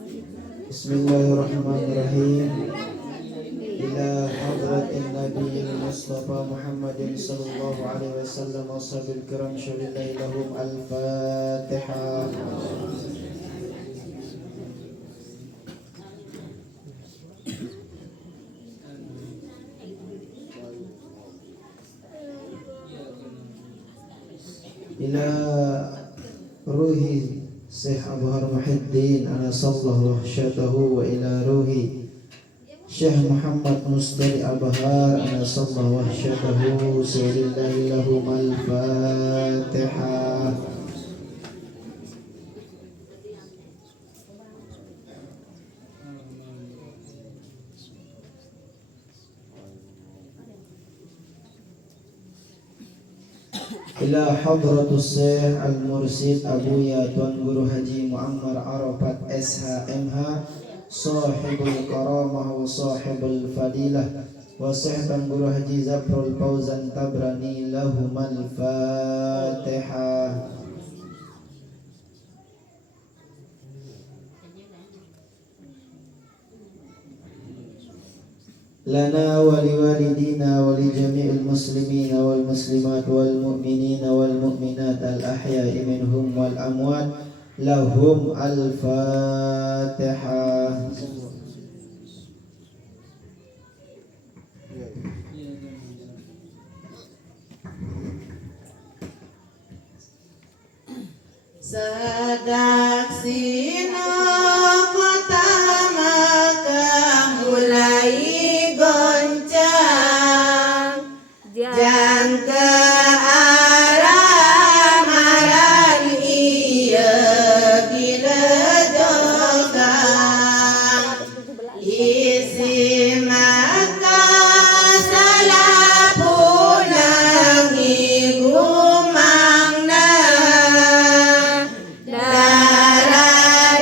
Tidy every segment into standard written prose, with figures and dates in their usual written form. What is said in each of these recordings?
Bismillahirrahmanirrahim. Ila hadratin Nabiyil Mustafa Muhammadin sallallahu alaihi wasallam wa ashabil kiram syulillahi lahum al-Fatihah. Ila ruhi Syekh Abu Har Muhyiddin anasallahu wahsyatahu wa ila ruhi Syekh Muhammad Mustari Abhar anasallahu wahsyatahu salillahi lahum al-Fatihah. Ila hadratus Syekh Al-Mursid Abuya Tuan Guru Haji Muammar Arafat SHMH Sahibul Karamah wa Sahibul Fadilah wa Syekh Tuan Guru Haji Zafrul Fauzan Tabrani lahumal Fatihah. Lana wa liwalidina wa li jami'il muslimina wal muslimat wal mu'minina wal mu'minat al ahya'i minhum wal amwat lahum al Fatihah. Sadaksina pertama mulai goncang jang ke arah maran iya bila jogang isi maka salah pulang igumangna darah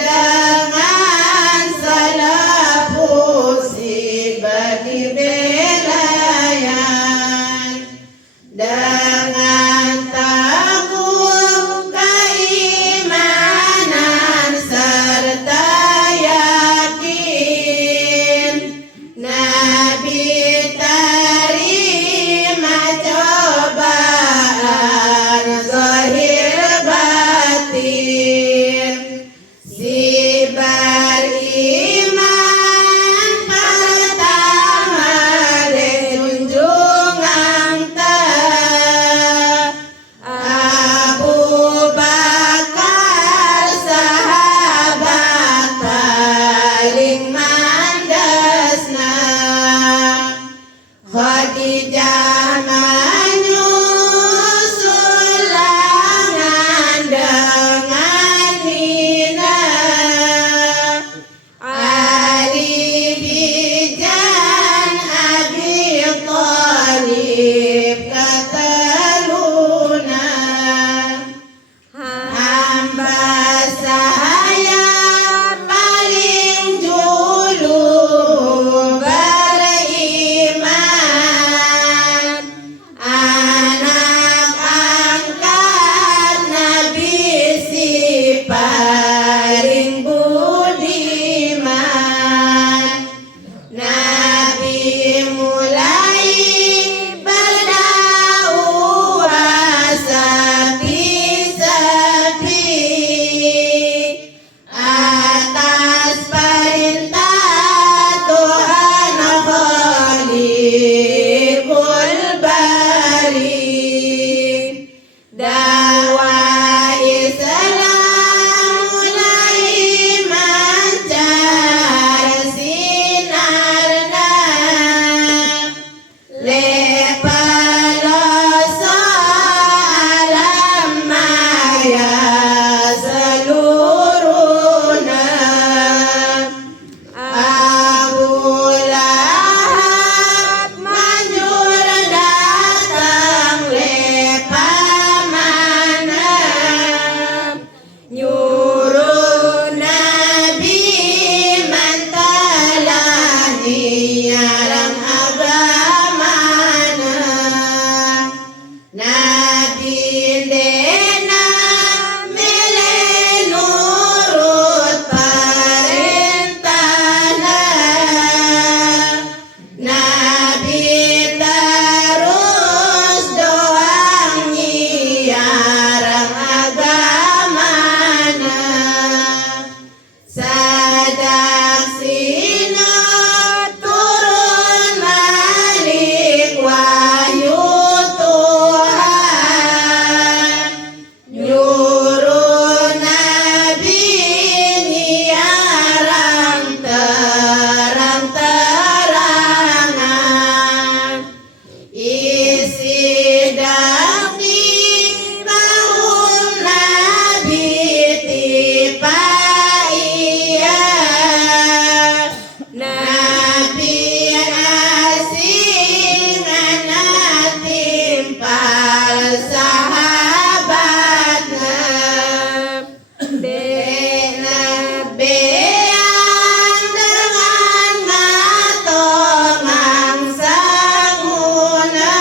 Bean dengan matongang sanguna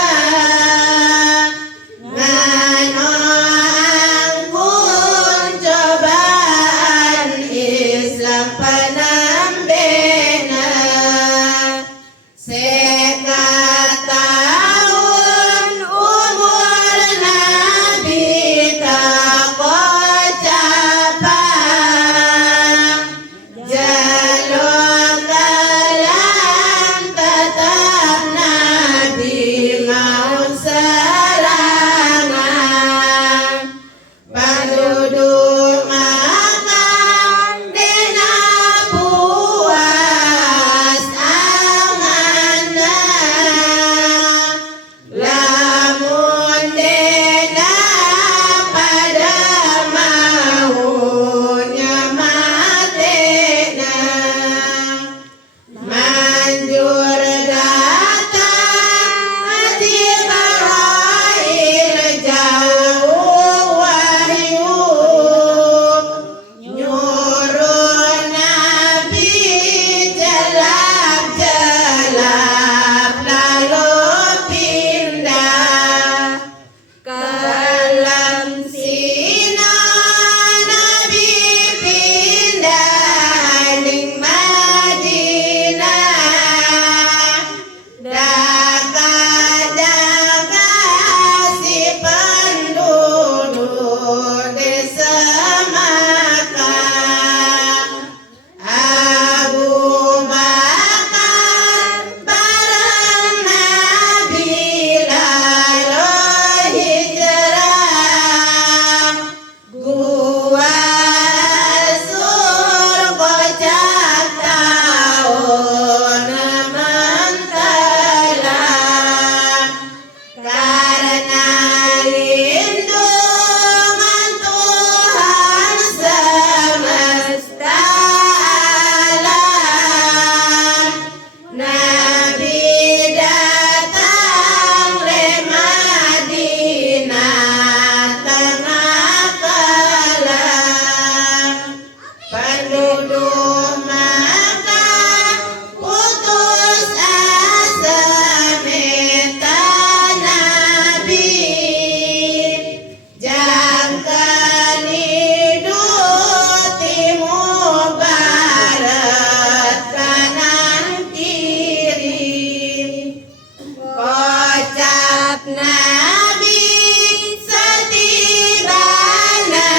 nganoangkun cobaan Islam panambena sekatahun umur Nabi takocapang jalur kalam tetap Nabi mau serangan penduduk makan dena puas angana lamun dena pada maunya matena manjur datang Jibril jauh wahyu nyuruh Nabi jelap-jelap lalu pindah kalam sina Nabi pindah ning Madinah daga-daga si penduduk desa Makkah Abu Bakar bareng Nabi lalu hijrah gua sur kocak tahun mentelah karena lindungan Tuhan semesta alam Nabi datang le Madinah tengah kelam penduduk Makkah putus asa minta Nabi jangkan hidup timur barat kanan kiri kocap Nabi setibana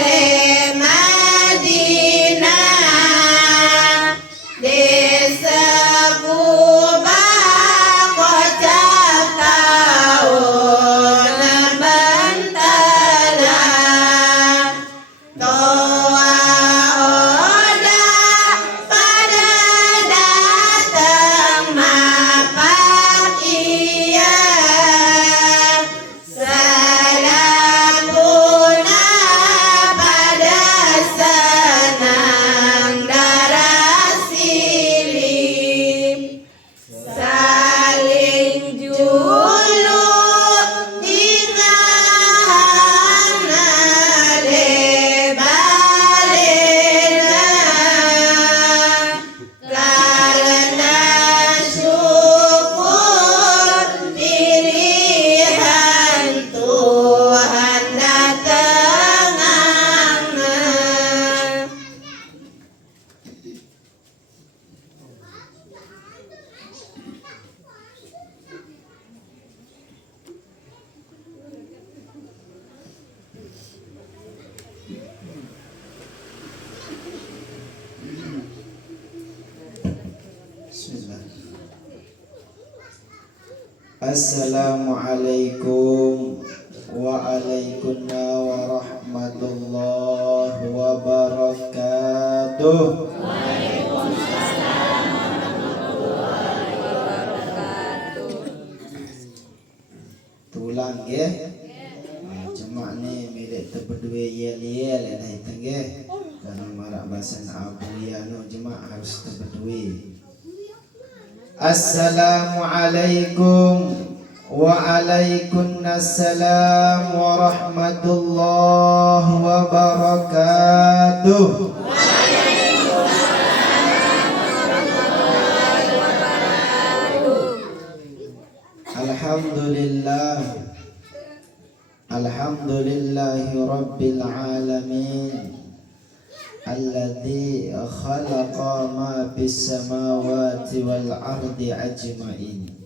le Madinah desa Kuba kocap tahun mentelah toa oda pada datang mapak iya salapuna pada senang darah silih saling juluk ingahana lebalena karena syukur pilihan Tuhan datangana Bismillah. Assalamualaikum waalaikumsalam warahmatullahi wabarakatuh. Tulang ya. Cuma ni milik terdua yel-yel dah hitang ya. Karena marak bahasa Abu Yano cuma harus terdua. Assalamualaikum Waalaikumsalam warahmatullahi wabarakatuh. Alhamdulillah. Alhamdulillahi rabbil alamin. Alladzi khalaqa ma fis samawati wal ardi ajmain.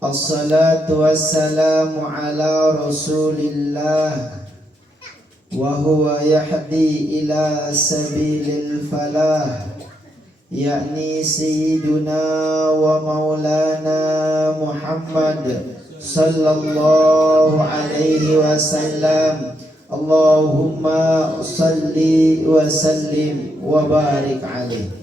Assalatu wassalamu ala rasulillah wa huwa yahdi ila sabilil falah, yakni sayyiduna wa maulana Muhammad sallallahu alaihi wasallam. Allahumma salli wa sallim wa barik alaihi.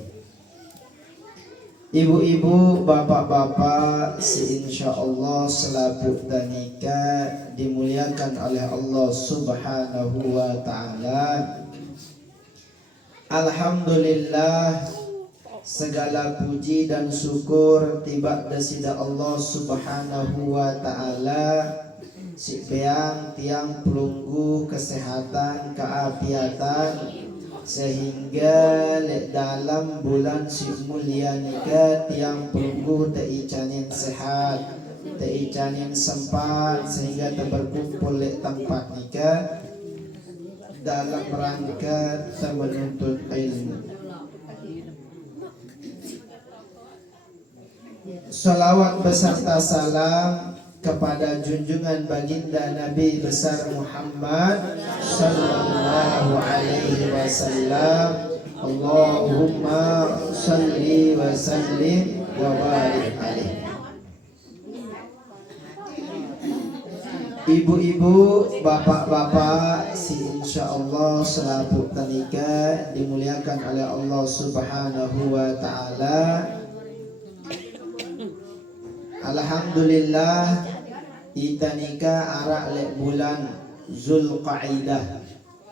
Ibu-ibu, bapak-bapak, insyaallah selaput danika dimuliakan oleh Allah Subhanahu wa taala. Alhamdulillah, segala puji dan syukur tiba dasida Allah Subhanahu wa taala. Si beang tiang pelunggu kesehatan keafiatan, sehingga dalam bulan si mulia nika tiang pelunggu teicanin sehat, teicanin sempat, sehingga berkumpul di tempat nika dalam rangka menuntut ilmu. Salawat beserta salam kepada junjungan baginda Nabi besar Muhammad sallallahu alaihi wasallam. Allahumma salli wa sallim wa barik alaihi. Ibu-ibu, bapak-bapak, insyaallah selaput tanika dimuliakan oleh Allah Subhanahu wa taala. Alhamdulillah, kita nikah arak lek bulan Zulqaidah.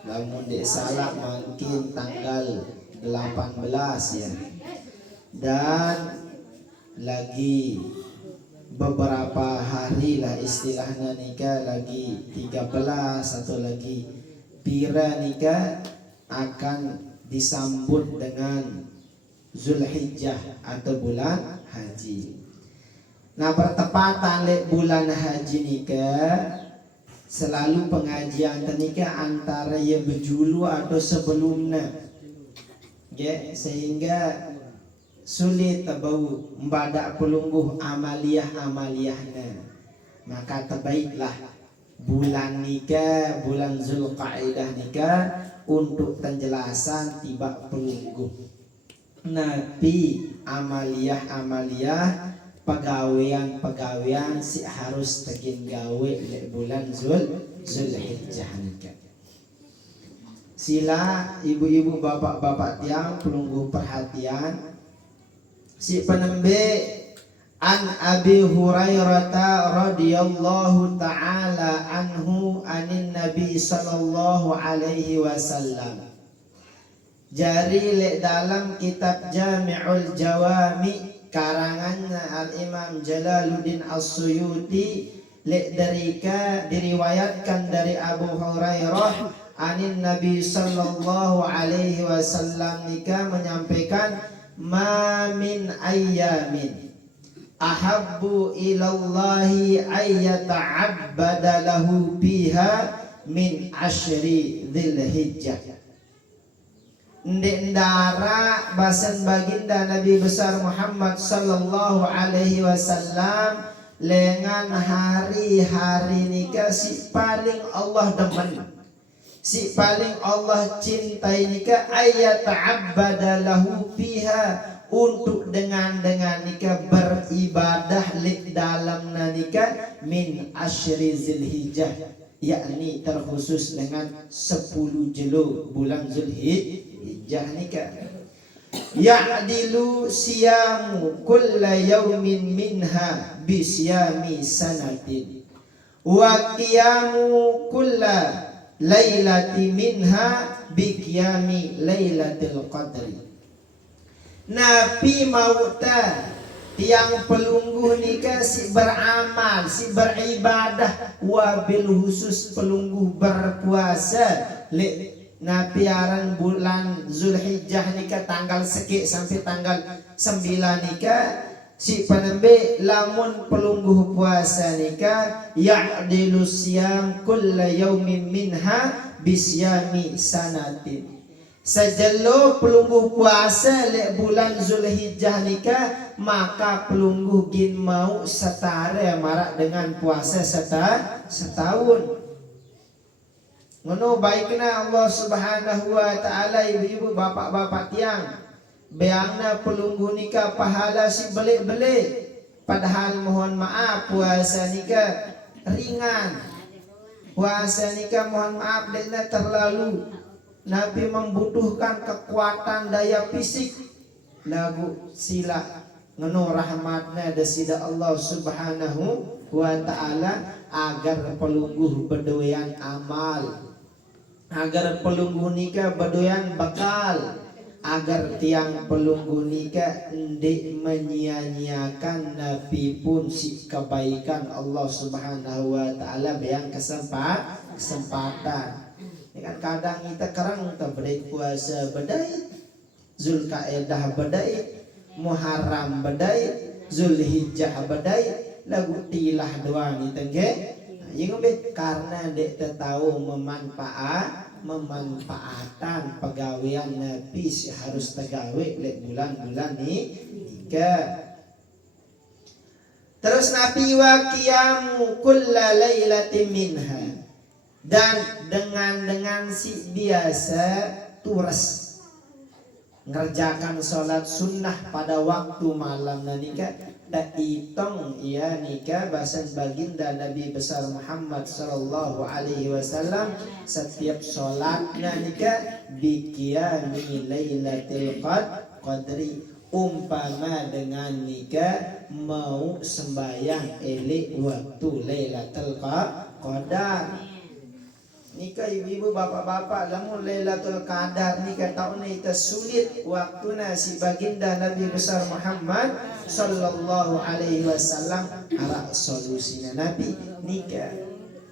Namun dek salah mungkin tanggal 18 ya. Dan lagi beberapa hari lah istilahnya nikah, lagi 13 atau lagi pira nikah akan disambut dengan Zulhijjah atau bulan haji. Nah, bertepatan lek bulan haji nikah, selalu pengajian nikah antara ya berjulu atau sebelumnya, ya, sehingga sulit tabau membadak pelungguh amaliyahnya. Maka terbaiklah bulan nikah, bulan Zulqaidah nikah untuk penjelasan tiba pelungguh. Nabi amaliyah pegawaian si harus tegin gawe di bulan Zulhijjah nikah. Sila ibu-ibu, bapak-bapak tiang pelungguh perhatian. Si penembe an Abi Hurairah radhiyallahu taala anhu anin Nabi sallallahu alaihi wasallam. Jari lek dalam kitab Jami'ul Jawami karangannya Al-Imam Jalaluddin As-Suyuti, lek derika diriwayatkan dari Abu Hurairah anin Nabi sallallahu alaihi wasallam nikah menyampaikan, ma min ayyamin ahabbu ilallahi ayyata'abbada lahu biha min ashri dzilhijjah. Ndara basan baginda Nabi besar Muhammad sallallahu alaihi wasallam lengan hari-hari nikah si paling Allah demen, si paling Allah cintai nikah, ayat ta'abbada lahu fiha, untuk dengan nikah beribadah li dalam nikah min asyri Zulhijjah, yakni terkhusus dengan 10 jelo bulan Zulhijjah nikah. Ya'dilu siyamu kulla yawmin minha bisyami sanatin wa qiyamu kulla lailati minha biqiyami lailatul qadri. Nabi mauta tiang pelungguh nika si beramal, si beribadah, wabil khusus pelungguh berpuasa. Napiaran bulan Zulhijjah nika tanggal sekik sampai tanggal 9 nika si penembe lamun pelungguh puasa nika ya'dilu siyam kulla yaumin minha bisyami sanatin. Sejelo pelungguh puasa le bulan Zulhijjah nika maka pelungguh gin mau setara marak dengan puasa setahun. Ngono baikna Allah Subhanahu wa taala ibu-ibu bapak-bapak tiang beangna pelungguh nika pahala si belik-belik, padahal mohon maaf puasa nika ringan. Puasa nika mohon maaf dekna terlalu Nabi membutuhkan kekuatan daya fisik. Lagu sila ngeno rahmatna desida Allah Subhanahu wa taala agar pelungguh bedoyan amal, agar pelungguh nika bedoyan bakal, agar tiang pelungguh nika ndik menyia-nyiakan Nabi pun si kebaikan Allah Subhanahu wa taala beang kesempatan. Ya kan kadang kita kerang kita bedai puasa bedai, Zulkaidah bedai, Muharram bedai, Zulhijjah bedai, lagu tilah doang kita ge. Yang karena dek tahu memanfaatkan pegawaian Nabi harus tegawe lek bulan-bulan ni ika. Terus Nabi wa qiyamu kulla lailatin minha, dan dengan si biasa turas ngerjakan sholat sunnah pada waktu malam nika tak hitung ya nika bahasan baginda Nabi besar Muhammad sallallahu alaihi wasallam setiap sholatnya nika biqiyami lailatul qadri, umpama dengan nika mau sembahyang elek waktu lailatul qadar. Nika ibu-ibu bapak-bapak lamun Lailatul Qadar nika tahun ni sulit waktuna si baginda Nabi besar Muhammad sallallahu alaihi wasallam arah solusinya Nabi nika.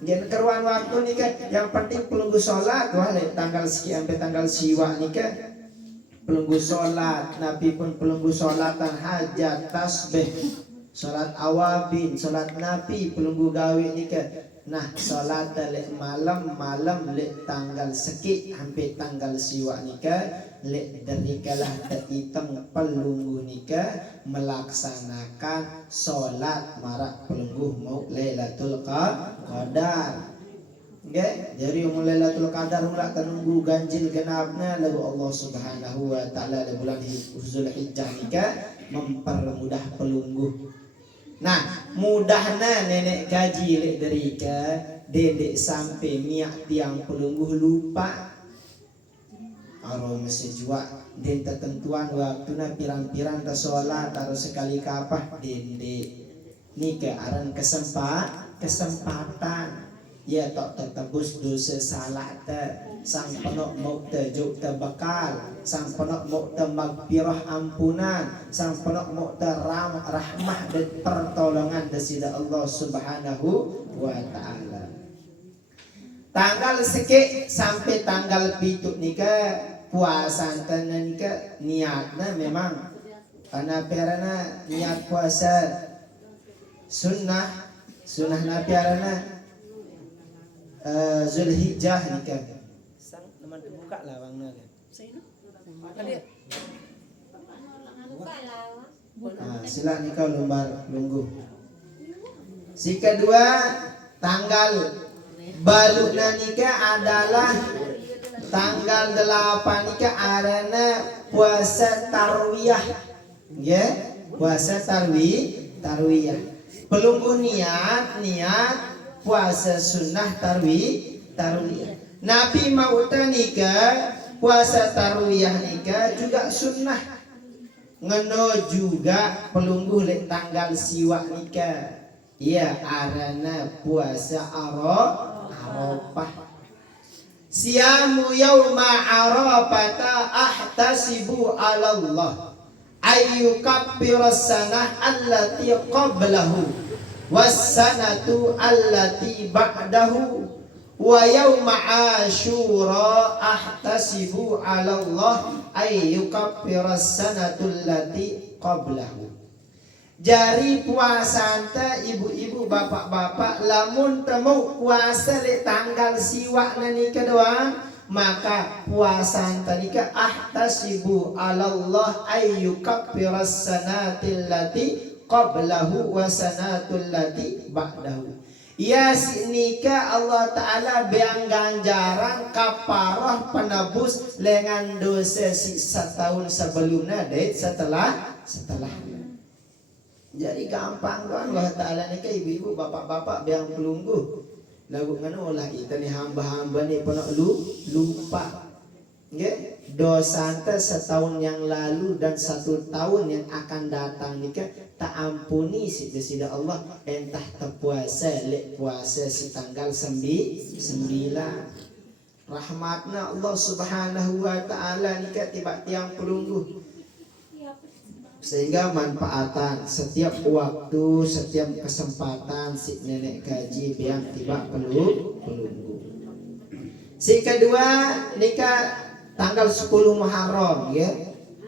Jangan keruan waktu nika yang penting pelunggu sholat wah tanggal sekian sampai tanggal siwa nika pelunggu sholat. Nabi pun pelunggu sholatan hajat tasbih, sholat awabin, sholat Nabi pelunggu gawe nika. Nah salat lek malam lek tanggal sekik hampir tanggal siwa nika lek derikalah terhitung pelungguh nika melaksanakan salat marak pelungguh mau Lailatul Qadar. Nggih, jadi Lailatul Qadar mulak nunggu ganjil genapna lagu Allah Subhanahu wa taala di bulan Zulhijjah nika mempermudah pelungguh. Nah, mudahna nenek gaji lek derika dedek sampai miak tiang pelungguh lupa aro mesti jua den ketentuan waktuna pirang-pirang ta salat harus sekali kapah dende nika aran kesempatan ya tok tertebus dosa salah ta sang penok mau terjuk terbekal, sang penok mau termagfirah ampunan, sang penok mau rahmah dan pertolongan dari Allah Subhanahu wa taala. Tanggal sekik sampai tanggal 7 nika puasa tenan nika niatna memang karena perana niat puasa sunnah napiarana Zulhijjah nika teman buka lah bangna kan. Sila nikah lunggu. Si kedua tanggal baluna nikah adalah tanggal 8 nikah arana puasa tarwiyah. Ya, puasa tarwiyah. Pelunggu niat puasa sunnah tarwiyah. Nabi mau nikah puasa tarwiyah nikah juga sunnah. Ngeno juga pelungguh lek tanggal siwa nikah. Ya arana puasa Arafah. Siyamu yauma Arafata ahtasibu ala Allah. ayyukaffiras sanah allati qablahu wassanatu allati ba'dahu wa yawma asyura ahtasibu 'ala Allah ayyukaffiras sanatu allati qablahu. Jari puasa anta ibu-ibu bapak-bapak lamun temu puasa le tanggal siwak nani kedua maka puasa anta nika ahtasibu 'ala Allah ayyukaffiras sanatil lati qablahu wa sanatul lati ba'dahu. Ya nika Allah Ta'ala beang ganjaran kaparah penebus lengan dosa sisa tahun sebelumnya dan setelahnya. Jadi gampang kan Allah Ta'ala nika ibu-ibu bapak-bapak beang pelungguh lagu ngano lah kita ni hamba-hamba ni pernah lupa. Nggih, dosa anta setahun yang lalu dan 1 tahun yang akan datang nika tak ampuni sida Allah entah terpuasa lek puasa si tanggal 9 rahmatna Allah Subhanahu wa Ta'ala nika tiba tiang pelungguh sehingga manfaatan setiap waktu setiap kesempatan si nenek gaji biang tiba pelungguh. Si kedua nikah tanggal 10 Muharram ya.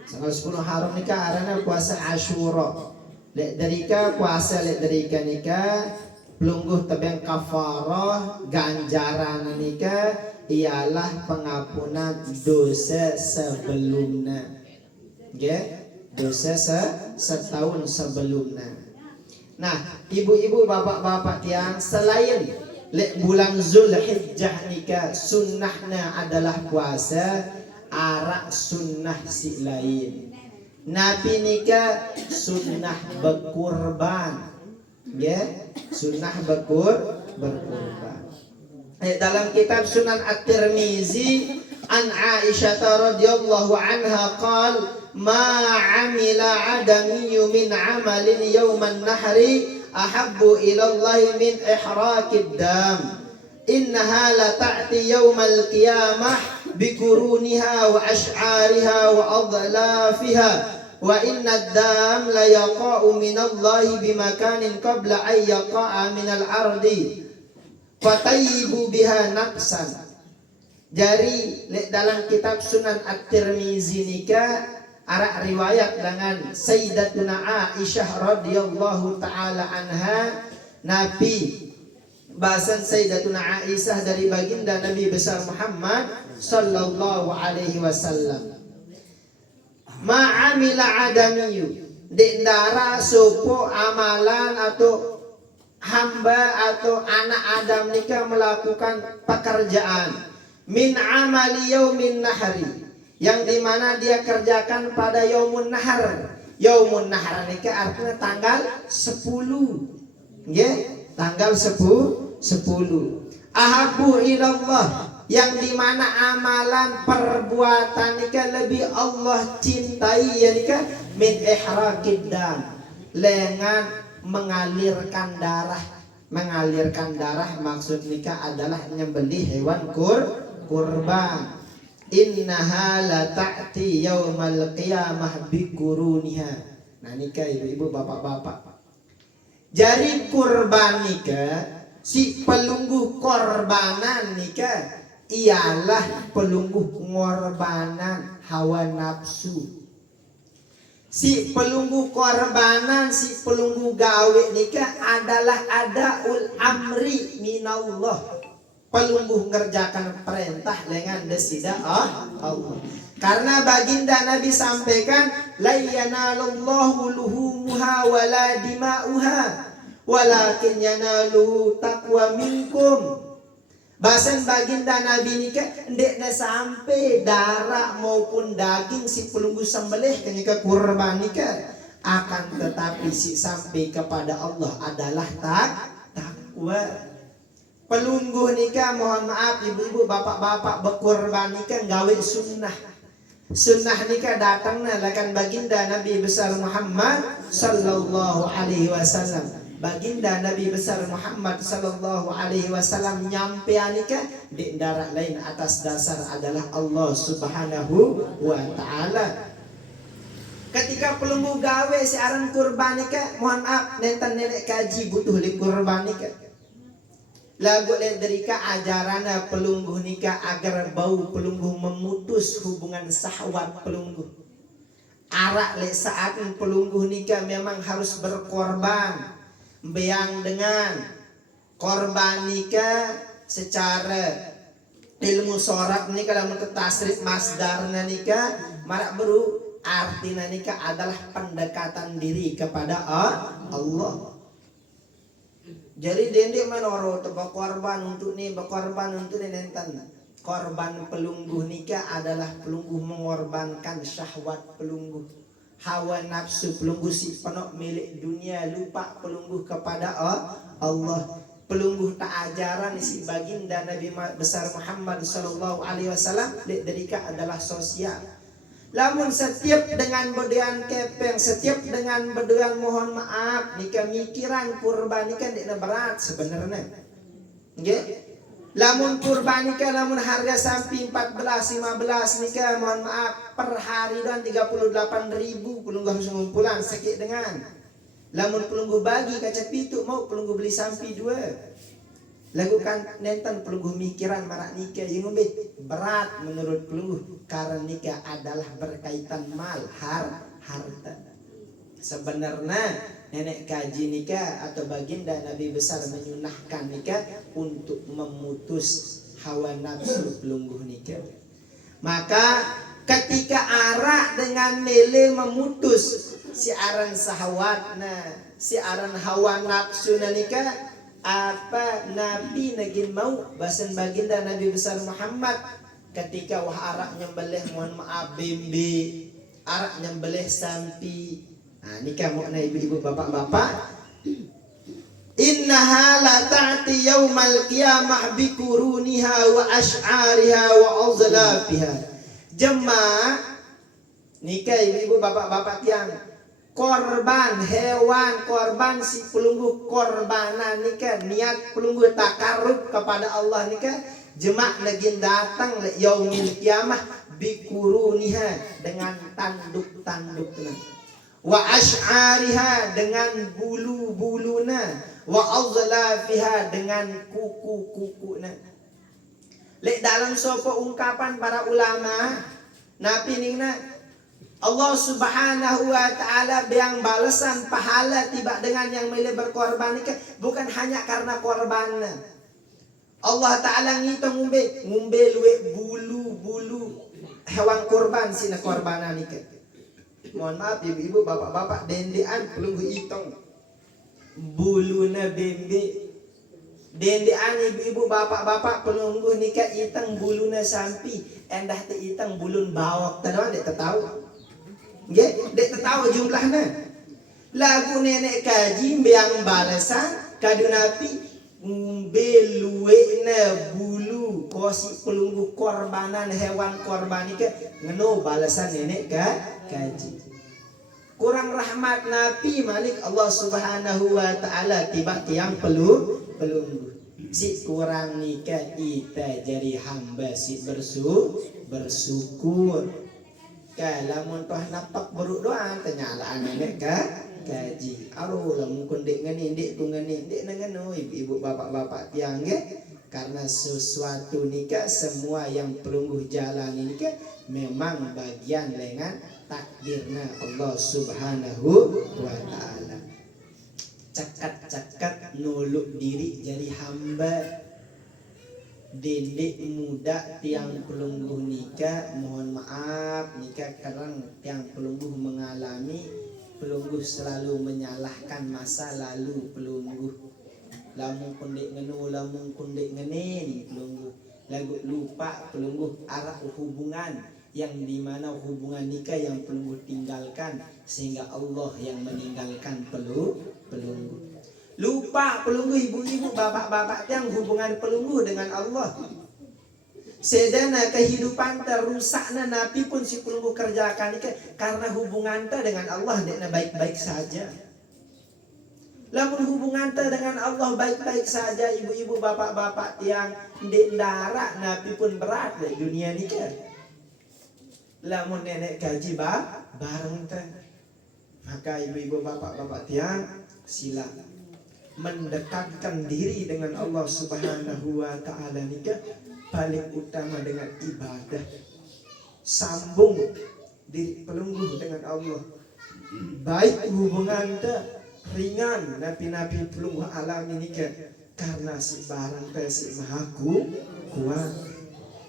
Tanggal 10 Muharram nikah arana puasa Asyura. Lek derika puasa lek derika nikah pelungguh tebeng kafarah ganjaran nikah ialah pengampunan dosa sebelumnya. Ya. Dosa setahun sebelumnya. Nah, ibu-ibu bapak-bapak tiang selain lek bulan Zulhijjah nikah sunnahnya adalah puasa arak sunnah si lain. Nabi nikah sunnah berkurban. Ya, sunnah berkurban. Dalam kitab Sunan At-Tirmizi an Aisyah radhiyallahu anha qala ma 'amila 'adamiyyu min 'amalin yawman nahri ahabbu ila Allah min ihraqid dam innaha la ta'ti yawmal qiyamah bikuruniha wa ash'ariha wa adlafiha wa inna ad-dam la yaqa'u min Allah bimakanin qabla an yaqa'a min al-ardi fatayyibu biha naqsan. Jadi dalam kitab Sunan At-Tirmizi nikah arak riwayat dengan Sayyidatuna Aisyah radhiyallahu taala anha Nabi bahasan Sayyidatuna Aisyah dari baginda Nabi besar Muhammad sallallahu alaihi wasallam ma'amila adamiyu dendara sopo amalan atau hamba atau anak Adam nikah melakukan pekerjaan min amali yaumin nahri yang dimana dia kerjakan pada yaumun nahar. Yaumun nahar nikah artinya tanggal 10 ya, tanggal 10 ahabu ilallah yang dimana amalan perbuatan nikah lebih Allah cintai ya nikah min ihraqid dam lengan mengalirkan darah maksud nikah adalah menyembelih hewan kurban. Innaha la ta'ti yaumal qiyamah bikuruniha. Nah nikah ibu-ibu bapak-bapak. Jadi kurban nikah si pelungguh korbanan nikah ialah pelungguh ngorbanan hawa nafsu. Si pelungguh korbanan, si pelungguh gawe nikah adalah adaul amri minallah. Pelungguh ngerjakan perintah dengan desida Allah. Karena baginda Nabi sampaikan la yanalullahu luhumuha wala dima'uha walakin yanalu taqwa minkum. Bahasan baginda Nabi nikah ndekna sampai darah maupun daging si pelungguh sembelih kenyaka kurban nikah akan tetapi si sampai kepada Allah adalah takwa. Pelungguh nikah mohon maaf ibu-ibu bapak-bapak berkurban nikah gawe sunnah. Sunnah nikah datangnya lakan baginda Nabi besar Muhammad sallallahu alaihi wasallam. Baginda Nabi besar Muhammad sallallahu alaihi wasallam nyampe nikah di darat lain atas dasar adalah Allah Subhanahu wa taala. Ketika pelunggu gawe si aran kurban ika, mohon maaf nenten nenek kaji butuh li kurban ika. Lagu ledrika ajarana pelunggu nika agar bau pelunggu memutus hubungan syahwat pelunggu. Arak le saat pelunggu nika memang harus berkorban. Beang dengan korban nika secara ilmu sorab nika lamun tasrif masdarna nika marak beru artinya nika adalah pendekatan diri kepada Allah. Jadi dende menoro tebak korban untuk nih berkorban untuk nenten. Korban pelunggu nika adalah pelunggu mengorbankan syahwat pelunggu. Hawa nafsu pelunggu si penuh milik dunia lupa pelunggu kepada Allah. Pelunggu tak ajaran si baginda Nabi besar Muhammad sallallahu alaihi wasallam derika adalah sosial. Lamun setiap dengan bedean kepeng, setiap dengan bedean mohon maaf, nika mikiran kurban nika dek berat sebenarnya. Nggih. Lamun kurban nika lamun harga sampai 14 15 nika mohon maaf per hari dan 38.000 pelunggu harus ngumpulan sakit dengan. Lamun pelunggu bagi kaca pitu mau pelunggu beli sampai 2. Lakukan nenten pelunggu mikiran marak nikah yang berat menurut pelunggu karena nikah adalah berkaitan mal harta. Sebenarnya nenek kaji nikah atau baginda Nabi besar menyunahkan nikah untuk memutus hawa nafsu pelunggu nikah. Maka ketika arak dengan mele memutus si aran sahwatna, si aran hawa nafsu nikah, apa Nabi nagin mau bahasan baginda Nabi besar Muhammad ketika wah arak nyembelih mohon maaf bembe, arak nyembelih sampi. Nah, nikah mau na ibu-ibu bapak-bapak. Innaha la ta'ti yaumal qiyamah bi kuruniha wa ash'ariha wa uzlafiha. Jemaah nikah ibu-ibu bapak-bapak tiang korban hewan, korban si pelunggu korbanan nikah niat pelunggu takarrub kepada Allah nikah jemaah lagi datang le yaumil qiyamah bi kuruniha dengan tanduk-tandukna. Wa ash'ariha dengan bulu-buluna, wa azlafiha dengan kuku-kukuna. Lek dalam sopo ungkapan para ulama napi ningna Allah subhanahu wa ta'ala yang balasan pahala tiba dengan yang milih berkorban nikah bukan hanya karena korbannya. Allah ta'ala ngitung ngumbe luwe bulu-bulu hewan korban sina korbanan nikah. Mohon maaf ibu-ibu bapak-bapak dendean pelunggu itong buluna bembe. Dendean ibu-ibu bapak-bapak pelunggu nikah itang buluna sampi endah te itang bulun bawak tadawan dek tahu. Nggih, dek tahu jumlahnya. Lagu nenek kaji beang balasan kadunapi beluena bulu kosi pelunggu korbanan hewan korban nikah ngeno balasan nenek kaji. Kurang rahmat Nabi Malik Allah subhanahu wa ta'ala tiba tiang pelunggu. Si kurang nikah kita jadi hamba si bersyukur. Kalau toh napak berdoa tenyalaan nenek kaji. Aduh lamun kondek ngene ndek ku ngene ndek nangano ibu-ibu bapak-bapak tiang ge. Karena sesuatu nikah semua yang pelunggu jalan nikah memang bagian lengan takdirna Allah subhanahu wa ta'ala. Cakat-cakat nuluk diri jadi hamba. Dendek muda tiang pelunggu nikah mohon maaf nikah karena tiang pelunggu mengalami pelunggu selalu menyalahkan masa lalu pelunggu. Lamun kondek ngenu lamun kondek ngenen pelunggu lagu lupa pelunggu arah hubungan yang dimana hubungan nikah yang pelunggu tinggalkan sehingga Allah yang meninggalkan pelunggu. Lupa pelunggu ibu-ibu bapak-bapak yang hubungan pelunggu dengan Allah. Sedana kehidupan terusakna napi pun si pelunggu kerjakan nikah karena hubungan dengan Allah dekna baik-baik saja. Lamun hubungan dengan Allah baik-baik saja ibu-ibu bapak-bapak yang dek darak napi pun berat di dunia nikah. Lamun nenek gaji bareng teh Maka ibu-ibu bapak-bapak tiang, sila mendekatkan diri dengan Allah Subhanahu wa ta'ala nikah paling utama dengan ibadah. Sambung diri pelungguh dengan Allah. Baik hubungan ringan napi-napi pelungguh alami nikah karena si barang si maha kuat.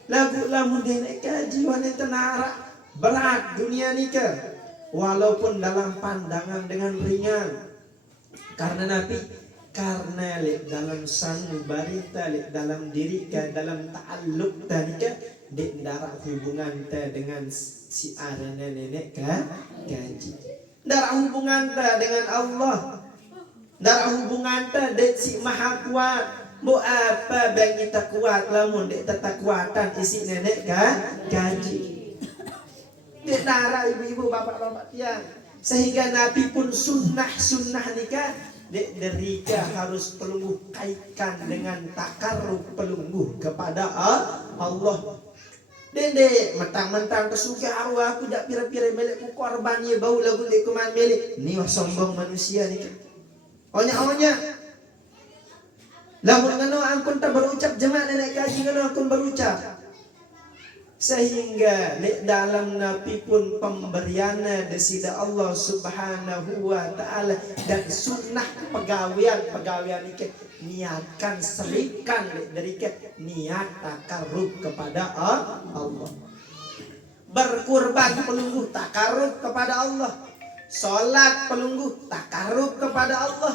Lagu lamun denek kaji wanita nara berat dunia nikah walaupun dalam pandangan dengan ringan karena nabi karena lek dalam sanubari lek dalam diri ka dalam ta'alluq tanika dek darak hubungan ta dengan si arena nenek ka gaji darak hubungan ta dengan Allah darak hubungan ta dek si maha kuat bu apa bang kita kuat lamun dek tata kuatan isi nenek ka gaji dek darak ibu-ibu bapak-bapak tiang sehingga Nabi pun sunnah nikah dek derika harus pelungguh kaitkan dengan takarrub pelungguh kepada Allah. Dende mentang-mentang kesuka arwah aku dak pira-pira melek ku korban ye bau lagu lek kuman melek ni wah sombong manusia ni. Onya lamun ngono angkun tak berucap jemaah nenek kaji ngono angkun berucap sehingga di dalam nabi pun pemberiannya desida Allah Subhanahu wa ta'ala dan sunnah pegawaian ini niatkan selipkan dari niat takarrub kepada Allah berkurban pelungguh takarrub kepada Allah salat pelungguh takarrub kepada Allah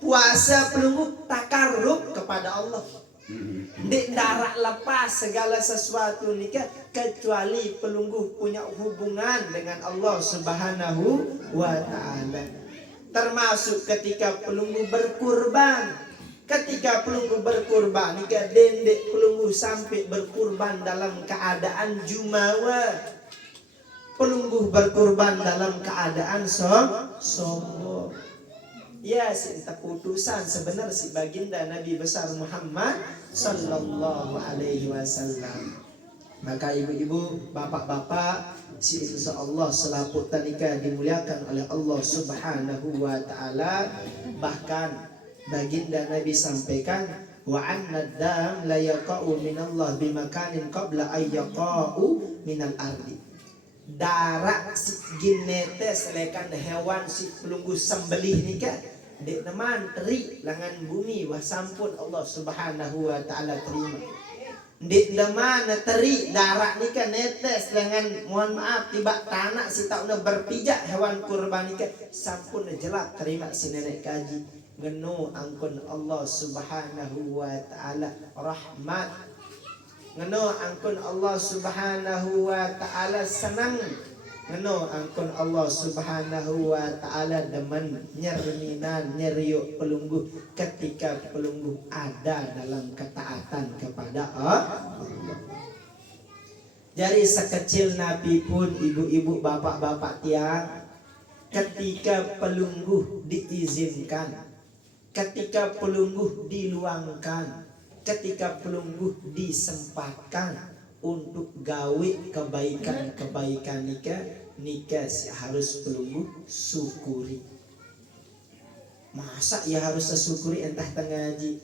puasa pelungguh takarrub kepada Allah. Dek darak lepas segala sesuatu nikah kecuali pelungguh punya hubungan dengan Allah Subhanahu wa ta'ala. Termasuk ketika pelungguh berkurban. Ketika pelungguh berkurban nikah dendek pelungguh sampai berkurban dalam keadaan jumawa. Pelungguh berkurban dalam keadaan sombong. Ya, si keputusan sebenarnya si baginda Nabi besar Muhammad sallallahu alaihi wasallam. Maka ibu-ibu, bapak-bapak, si insyaallah selaput tanika dimuliakan oleh Allah Subhanahu wa taala. Bahkan baginda Nabi sampaikan wa anna dam la yaqa'u minallah bimakanin qabla ay yaqa'u minal ardi. Darak si ginetes lekan hewan si pelungguh sembelih nikah dek teman teri langan bumi wah sampun Allah Subhanahu wa ta'ala terima dek teman teri darak nikah netes langan mohon maaf tiba tanah si tak nak berpijak hewan kurban nikah sampun jelak terima si nenek kaji ngenu angkun Allah Subhanahu wa ta'ala rahmat ngeno angkun Allah Subhanahu wa ta'ala senang ngeno angkun Allah Subhanahu wa ta'ala demen nyerminan nyeriuk pelungguh ketika pelungguh ada dalam ketaatan kepada Allah. Jadi sekecil Nabi pun ibu-ibu bapak-bapak tiang ketika pelungguh diizinkan ketika pelungguh diluangkan ketika pelungguh disempatkan untuk gawe kebaikan nikah harus pelungguh syukuri. Masa ya harus syukuri entah tengaji.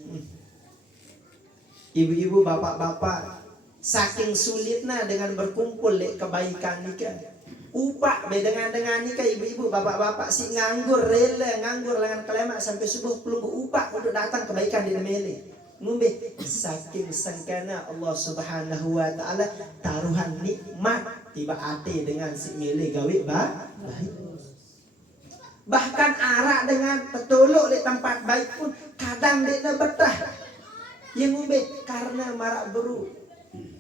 Ibu-ibu bapak-bapak saking sulitnya dengan berkumpul kebaikan nikah. Upak dengan nikah ibu-ibu bapak-bapak si nganggur rela nganggur lengan kelemak sampai subuh pelungguh upak untuk datang kebaikan di mele. Ngumbe saking sengkana Allah Subhanahu wa ta'ala taruhan nikmat tiba ate dengan si mele gawe baik. Bahkan arak dengan petuluk di tempat baik pun kadang dekna betah. Yang ngumbe karena marak beru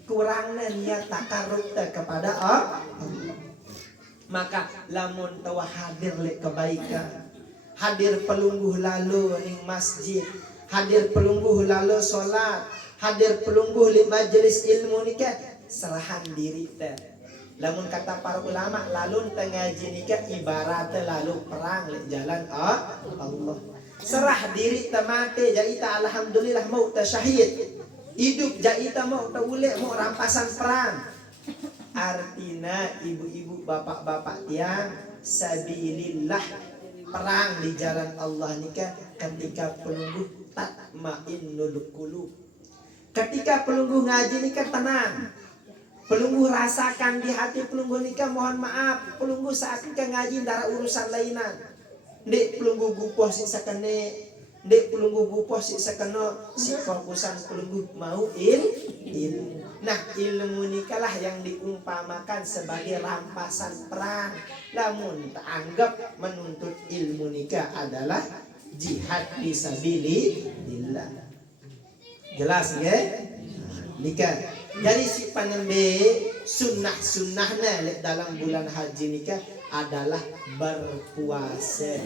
kurangnya niat takarrub kepada Allah. Maka lamun tawa hadir lek kebaikan, hadir pelungguh lalu ning masjid, hadir pelungguh lalu solat, hadir pelungguh li majelis ilmu nikah, serahan diri teh. Lamun kata para ulama lalu tengaji nikah ibarat lalu perang li jalan Allah. Serah diri teh mate jaita alhamdulillah mau teh syahid. Hidup jaita mau teh ule mau rampasan perang. artinya ibu-ibu bapak-bapak tiang sabilillah perang di jalan Allah nikah ketika pelungguh tatmainnul qulub. Ketika pelungguh ngaji nikah tenang. Pelungguh rasakan di hati pelungguh nikah mohon maaf pelungguh saat nikah ngaji ndara urusan lainan. Dek pelungguh gupoh si sakene, dek pelungguh gupoh si sakeno si fokusan pelungguh mau ilmu. Nah ilmu nikalah yang diumpamakan sebagai rampasan perang. Namun tak anggap menuntut ilmu nikah adalah jihad fisabilillah. Jelas ya? Nikah. Jadi si panembe sunnah-sunnahnya dalam bulan haji nikah adalah berpuasa.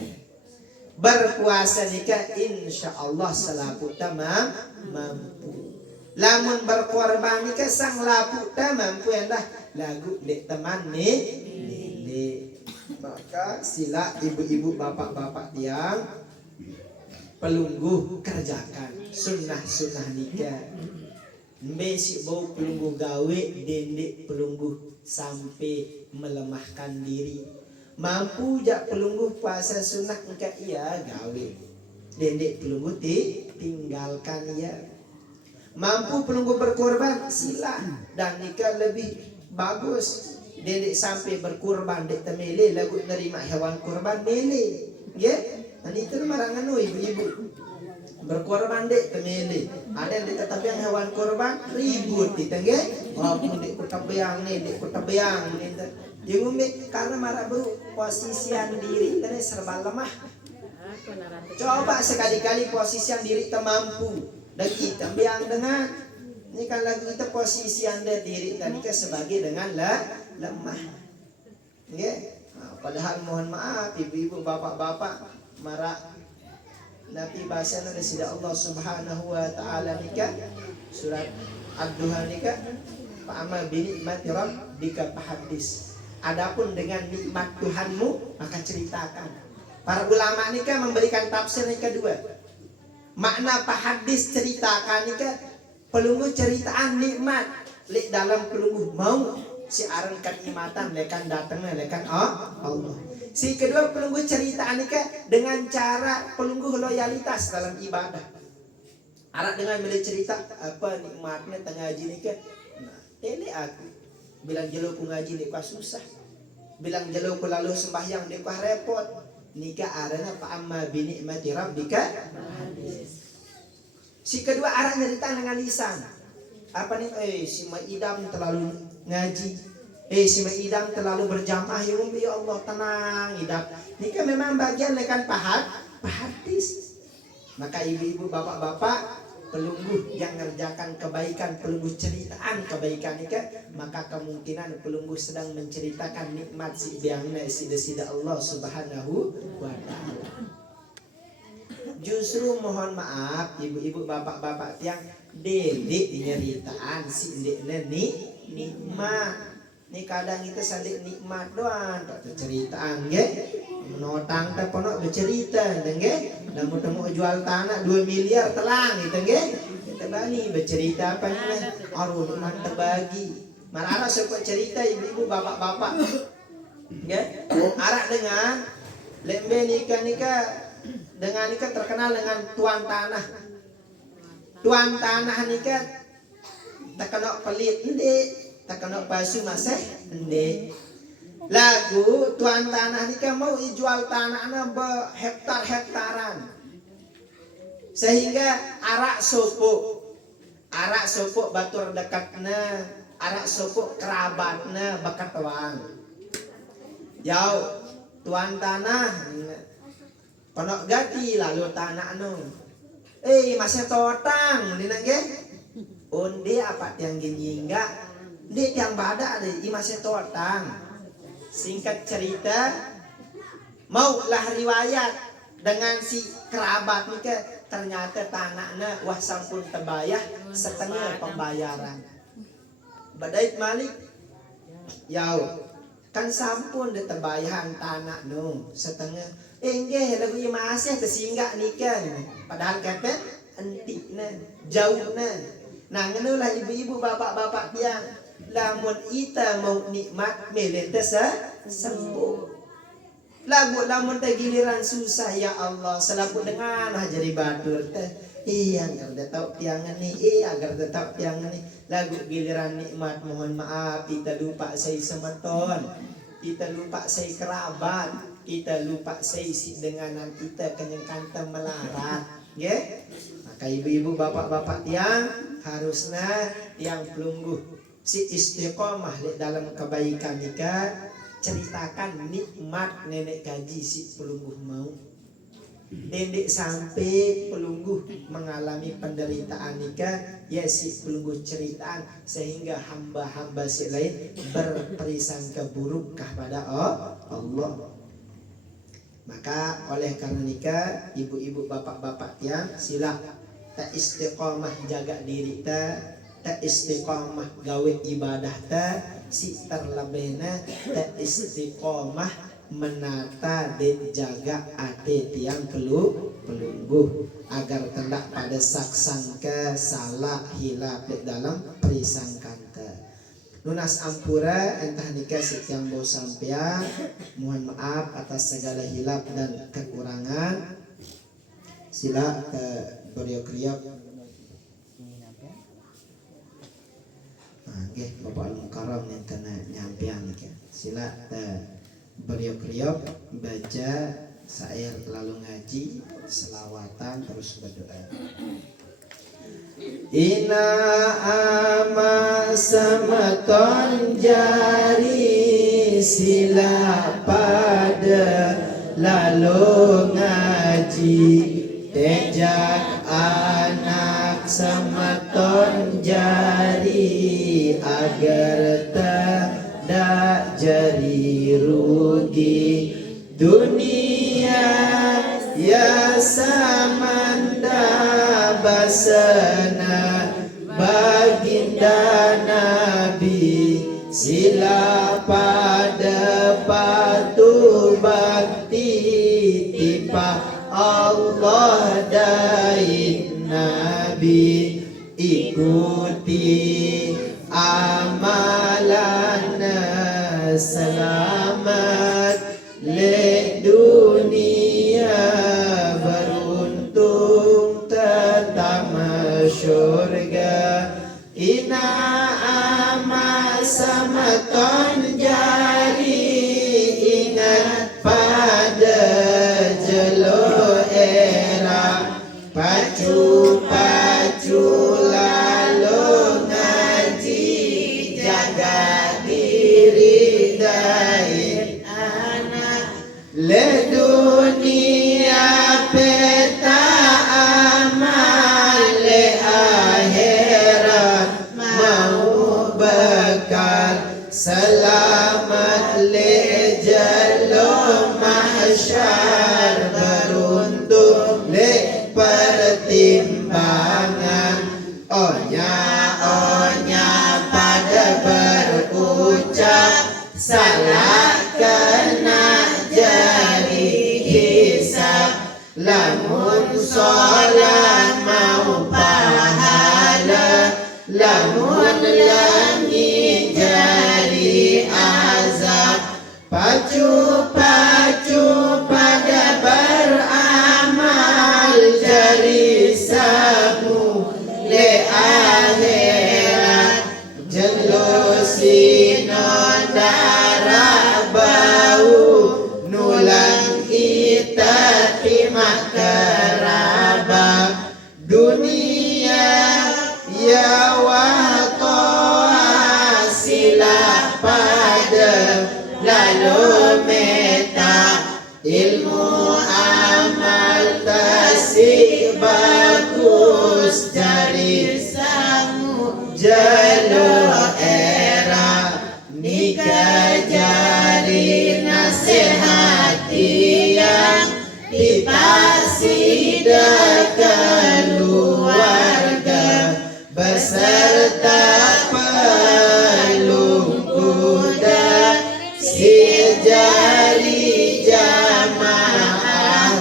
Berpuasa nikah insya Allah selaku tamam mampu. Lamun berkorban nikah sang lapu tamam mampu endah lagu dek teman nih. Maka sila ibu-ibu bapak-bapak tiang pelungguh kerjakan sunnah-sunnah nikah. Besi bau pelungguh gawe dendek pelungguh sampai melemahkan diri. Mampu jak pelungguh puasa sunnah engkau iya gawe. Dendek pelungguh tinggalkan ya. Mampu pelungguh berkorban sila dan nikah lebih bagus. Dendek sampai berkorban dek temele lagu nerima hewan korban mele. Ya? Ini itu marangan ibu-ibu. Berkorban dek temele. Ada yang tetapi yang hewan korban ribut di tengge. Walaupun dek kutabayang nih, dek kutabayang nih. Yang umbi karena marah bro posisian diri tadi serba lemah. Coba sekali-kali posisian diri kita mampu dan kita biang dengan ini kan lagu kita posisian diri tadi ke sebagai dengan lemah. Okay? Nah, padahal mohon maaf ibu-ibu bapak-bapak marah Nabi bahasa ada sida Allah Subhanahu wa taala nikah surat Ad-Duha nikah fa'ama bi ni'mati rabbika fahaddis. Adapun dengan nikmat Tuhanmu maka ceritakan. Para ulama nikah memberikan tafsir yang kedua. Makna fahaddis ceritakan nikah pelungguh ceritaan nikmat lek dalam pelungguh mau si aran kenikmatan lekan datangnya lekan Allah. Si kedua pelungguh cerita nikah dengan cara pelungguh loyalitas dalam ibadah. Arak dengan melihat cerita apa nikmatnya tengah ngaji nikah. Nah, ini aku bilang jelo ku ngaji nikah susah. Bilang jelo ku lalu sembahyang nikah repot. Nikah arana fa amma bi ni'mati rabbika. Si kedua arak cerita dengan lisan. Apa nih? Si Maidam terlalu ngaji. Si idam terlalu berjamaah ya Allah tenang idam. Ini kan memang bagian lekan pahatis. Maka ibu-ibu bapak-bapak pelungguh yang ngerjakan kebaikan pelungguh ceritaan kebaikan ini kan maka kemungkinan pelungguh sedang menceritakan nikmat si biangna sida Allah Subhanahu wa taala. Justru mohon maaf ibu-ibu bapak-bapak yang dedek nyeritaan si ndekne nikmat. Ni kadang kita saling nikmat doang, tak ceritaan ge. Menotang tak ponok bercerita, ge. Namun temu jual tanah 2 miliar telang gitu ge. Kita bani bercerita apa ni? Aruh nikmat terbagi. Marah sepuk cerita ibu-ibu bapak-bapak. Ge. Arak dengan lembe nikah dengan nikah terkenal dengan tuan tanah. Tuan tanah nikah tak kena pelit ndek. Tak kena pasu masih ndek. Lagu tuan tanah ni kan mau jual tanahnya berhektar-hektaran. Sehingga arak sopok batur dekatnya, arak sopok kerabatnya bakatuan. Yau tuan tanah ponok gati lalu tanah no. Masih totang ni nage. Undi apa yang gini enggak? Dia yang badak deh, masih totang. Singkat cerita, maulah riwayat dengan si kerabat ni ke ternyata tanahnya wah sampun terbayar setengah pembayaran. Badai Malik, yau kan sampun de terbayaran tanah no setengah. Enggak, lagu masih tersinggah ni kan. Padahal kata entik na, jauh na. Nah, ngenulah ibu-ibu bapak-bapak tiang. lamun ita mau nikmat melete sembuh. Lamun teh giliran susah ya Allah selaku dengan hajari batur teh agar dia tahu tiangan nih agar dia tahu tiangan nih lagu giliran nikmat mohon maaf kita lupa saya semeton, kita lupa saya kerabat, kita lupa saya isi denganan kita kenyang kanta melarat ya. Maka ibu-ibu bapak-bapak tiang harusnya tiang pelungguh si istiqomah dalam kebaikan nikah. Ceritakan nikmat nenek gaji si pelungguh mau. Nenek sampai pelungguh mengalami penderitaan nikah, ya si pelungguh ceritaan sehingga hamba-hamba si lain berperisangka buruk kepada Allah. Maka oleh karena nikah, ibu-ibu bapak-bapak tiang sila tak istiqomah jaga diri tak istiqomah gawe ibadah si terlebihna tak istiqomah menata dan jaga ate tiang pelungguh agar tidak pada saksangka salah hilap dalam perisangkanta. Nunas ampura entah nikah setiang bau sampean, mohon maaf atas segala hilap dan kekurangan. Sila ke beriok-riok. Nggih Bapak Al-Mukarram yang kena nyampean iki. Sila beriok-riok baca syair lalu ngaji, selawatan terus berdoa. Ina ama samaton jari sila pada lalu ngaji tejak anak samaton jari agar tak jadi rugi dunia ya samanda basana baginda Nabi sila pada patu bakti tipa Allah dain Nabi ikuti amalana selamat le dunia beruntung tetap syurga ina amal samaton jari ingat pada jelo era pacu-pacu lalu ngaji jaga diri dari anak le dunia peta amal le akhirat mau bekal selamat le jalo mahsyar beruntung le pertimbangan onya pada berucap salah kena jadi hisab lamun sholat mau pahala lamun langit jadi azab pacu-pacu pada beramal jadi samu le akhirat jelusinon darah bau nulang kita terima kerabat dunia ya watoa sila pada lalu meta ilmu amal tasik bagus jadi samu jalo era nikah jadi nasihati yang dipasi keluarga beserta pelungguh dan si jari jamaah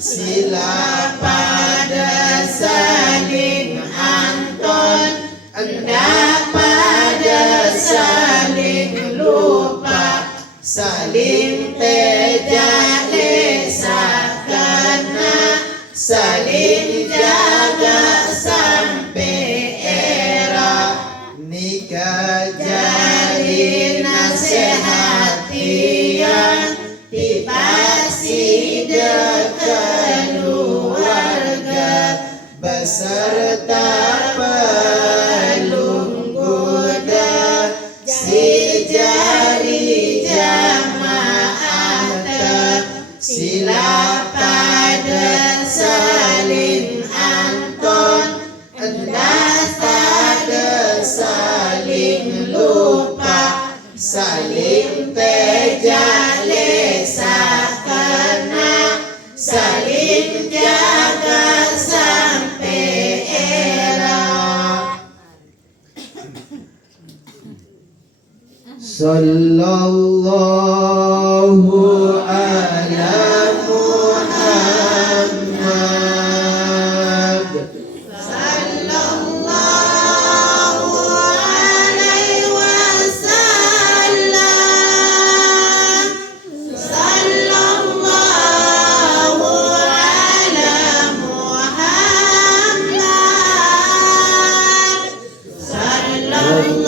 sila pada saling anton hendak pada saling terjalin sakana, saling jaga sampai era nikah jari nasihatian dipasi keluarga beserta pelungguda si jari jamaah sila pada saling anton endas pada saling lupa saling terjalin sakana saling jaga sampai era. Sallallahu ala Muhammad. Sallallahu alaihi wasallam. Sallallahu ala Muhammad.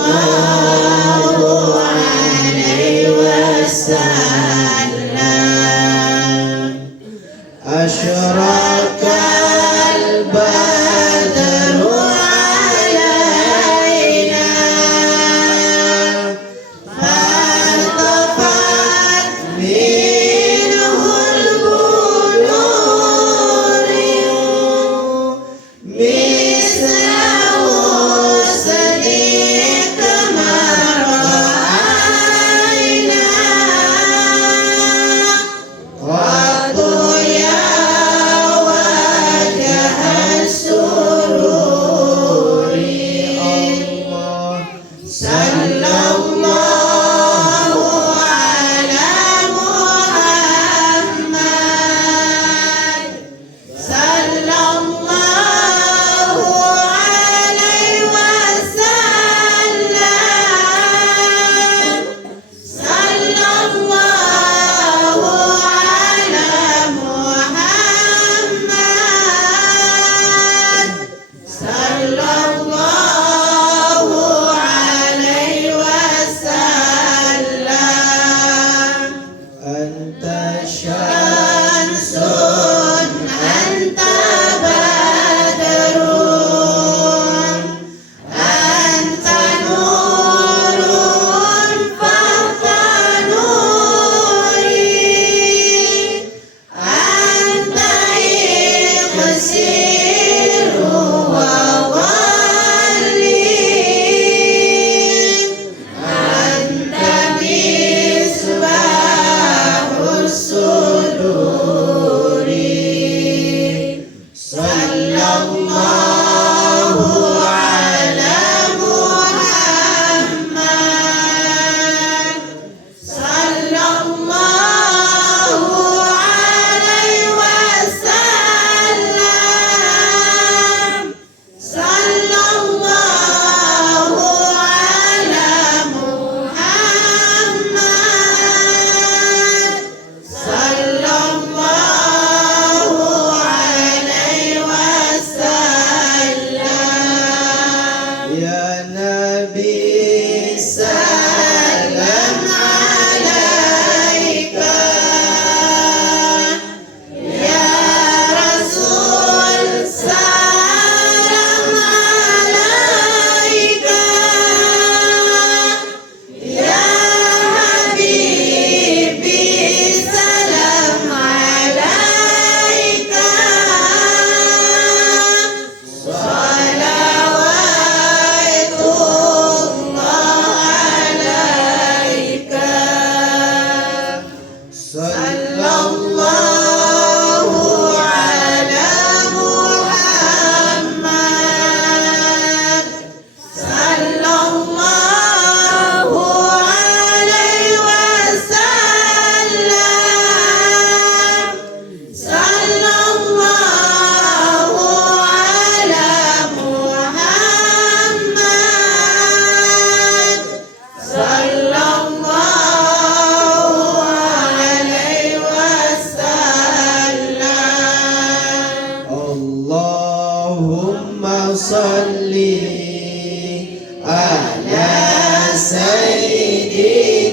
Sallallahu alaihi wasallam. Asyraqal badru علينا فارتفعت منه البدور مثل حسن كما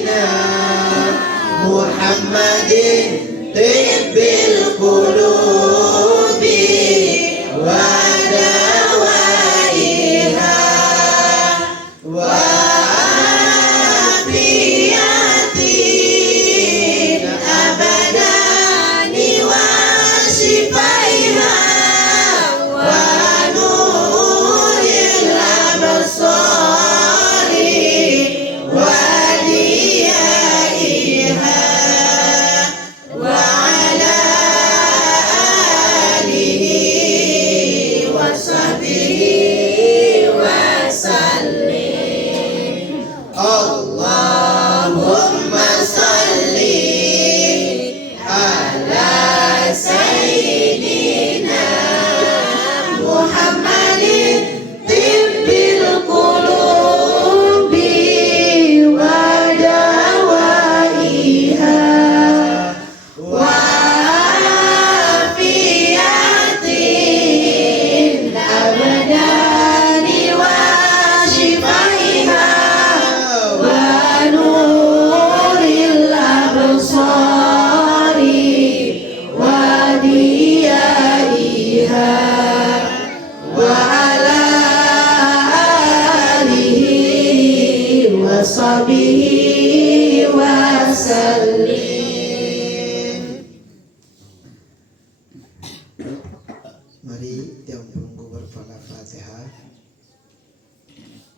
سيدنا محمد طب القلوب ودوائها وعافية الأبدان وشفائها ونور الأبصار وديائها وعلى آله وصحبه وسلم اللهم صل على سيدنا محمد طب القلوب ودوائها وعافية الأبدان وشفائها ونور الأبصار وديائها وعلى آله وصحبه وسلم. Mari tiang pelunggu berfalah Fatihah.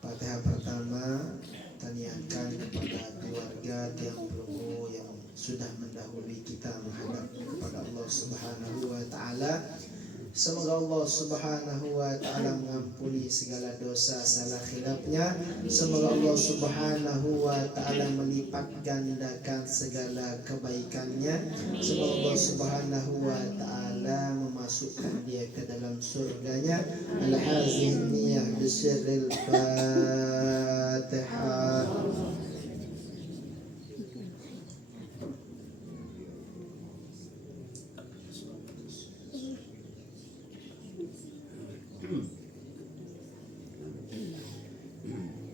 Fatihah pertama taniakan kepada keluarga tiang pelunggu yang sudah mendahului kita menghadap kepada Allah Subhanahu wa taala. Semoga Allah Subhanahu wa taala mengampuni segala dosa salah khilafnya. Semoga Allah Subhanahu wa taala melipat gandakan segala kebaikannya. Semoga Allah Subhanahu wa taala memasukkan dia ke dalam surganya. Al-hazih niyah bisirril Fatihah.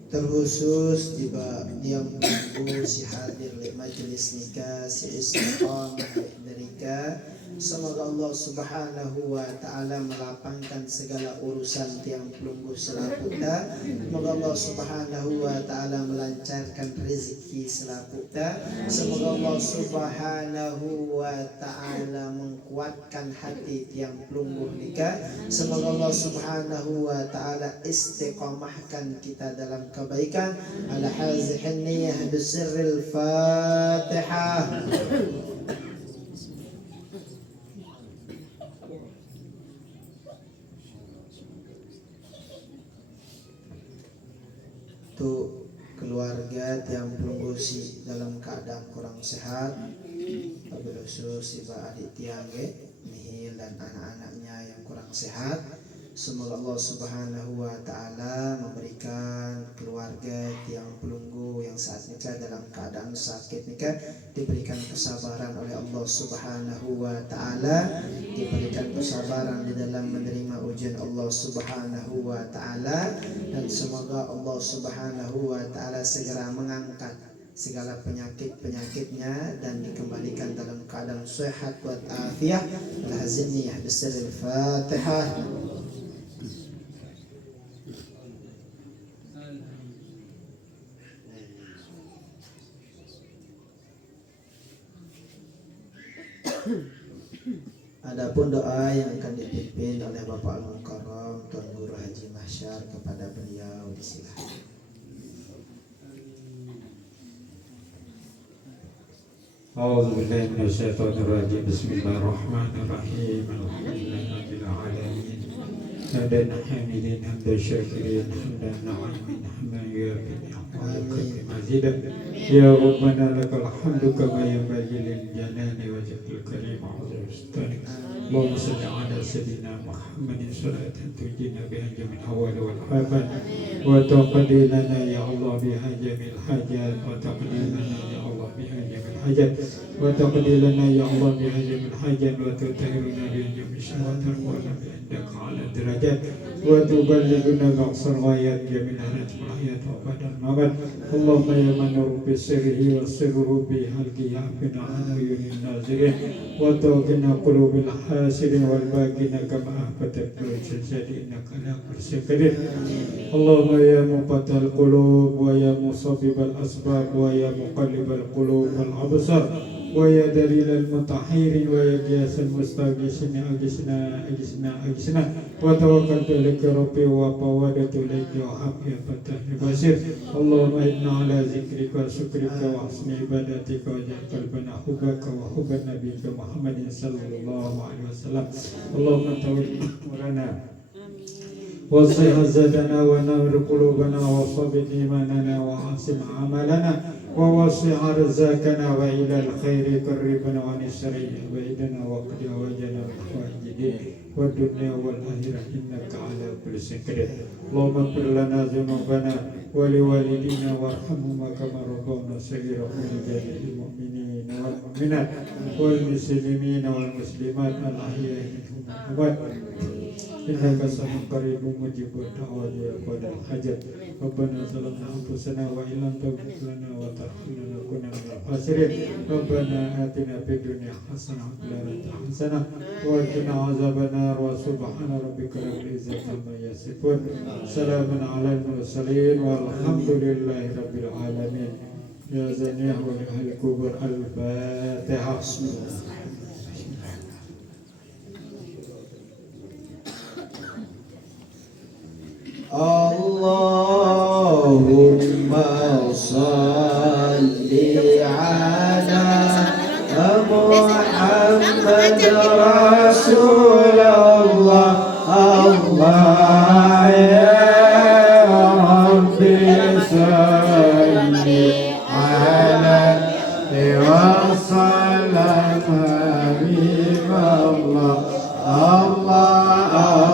Terkhusus diam menunggu si hadir di majelis nikah si istiqamah mereka. Semoga Allah Subhanahu wa taala melapangkan segala urusan tiang pelunggu selaputa. Semoga Allah Subhanahu wa taala melancarkan rezeki selaputa. Semoga Allah Subhanahu wa taala mengkuatkan hati tiang pelunggu nikah. Semoga Allah Subhanahu wa taala istiqamahkan kita dalam kebaikan. Ala hazihin niyah bisirril Fatihah. Untuk keluarga tiang pelunggu si dalam keadaan kurang sehat, wabil khusus ibu adik tiang nihil dan anak-anaknya yang kurang sehat. Semoga Allah Subhanahu wa taala memberikan keluarga tiang pelunggu yang saat nikah dalam keadaan sakit nikah diberikan kesabaran oleh Allah Subhanahu wa taala, diberikan kesabaran di dalam menerima ujian Allah Subhanahu wa taala, dan semoga Allah Subhanahu wa taala segera mengangkat segala penyakit-penyakitnya dan dikembalikan dalam keadaan sehat wa afiah. Al-haziniyah bisirril Fatihah. Adapun doa yang akan dipimpin oleh Bapak Al-Mukarram Tuan Guru Haji Mahsyar kepada beliau disilahkan. أعوذ بالله من الشيطان الرجيم بسم الله الرحمن الرحيم الحمد لله رب العالمين حمدا حامدين حمدا شاكرين حمدا نعيمين حمدا يوافي نعمك مزيدا يا ربنا لك الحمد كما ينبغي للجلال وجهك الكريم وعظيم سلطانك اللهم صل على سيدنا محمد صلاة تنجينا بها جميع الأهوال والآفات وتقضي لنا يا الله بها جميع الحاجات وتقضي لنا يا الله بها جميع الحاجات وتقضي لنا يا الله بهجم الحاجة وتطهرنا بهجم الشهوات والقرآن عندك على الدرجات وتبلغنا بأقصى الغايات جميع الحياة وبعد الممات. اللهم يا من نور بسره وسره بحلقه عافنا عن عيون الناظرين وتوقنا قلوب الحاسدين والباقين كما أحببت بالجسد إنك على كل شيء قدير. اللهم يا مفتح القلوب ويا مصبب الأسباب ويا مقلب القلوب والأبصار ويا دليل المطهرين ويا قياس المستغيثين أجسنا وتوكلت إليك ربي وفوضت إليك وحق يا فتاح البصير. اللهم إنا على ذكرك وشكرك وحسن عبادتك وجعل قلبنا حبك وحب نبيك محمد صلى الله عليه وسلم. اللهم تول أمورنا وصح زادنا ونور قلوبنا وصبت إيماننا وعاصم عملنا ووسع رزاقنا وإلى الخير قربنا وعن الشر بعيدنا وقد وجنا الحوائج والدنيا والآخرة إنك على كل شيء قدير. اللهم اغفر لنا ذنوبنا ولوالدينا وارحمهما كما ربونا صغيرا ولجميع المؤمنين والمؤمنات والمسلمين والمسلمات الأحياء منهم والأموات إنك سميع قريب مجيب الدعوات يا قاضي الحاجات. ربنا ظلمنا أنفسنا وإن لم تغفر لنا وترحمنا لنكن من الخاسرين. ربنا آتنا في الدنيا حسنة وفي الآخرة حسنة وقنا عذاب النار. وسبحان ربك رب العزة عما يصفون سلام على المرسلين والحمد لله رب العالمين. يا زنيع ولأهل الكبر الفاتحة. Allahumma salli ala Muhammad Rasulullah. Allah ya Rabbi salli ala wa sallam habib Allah. Allah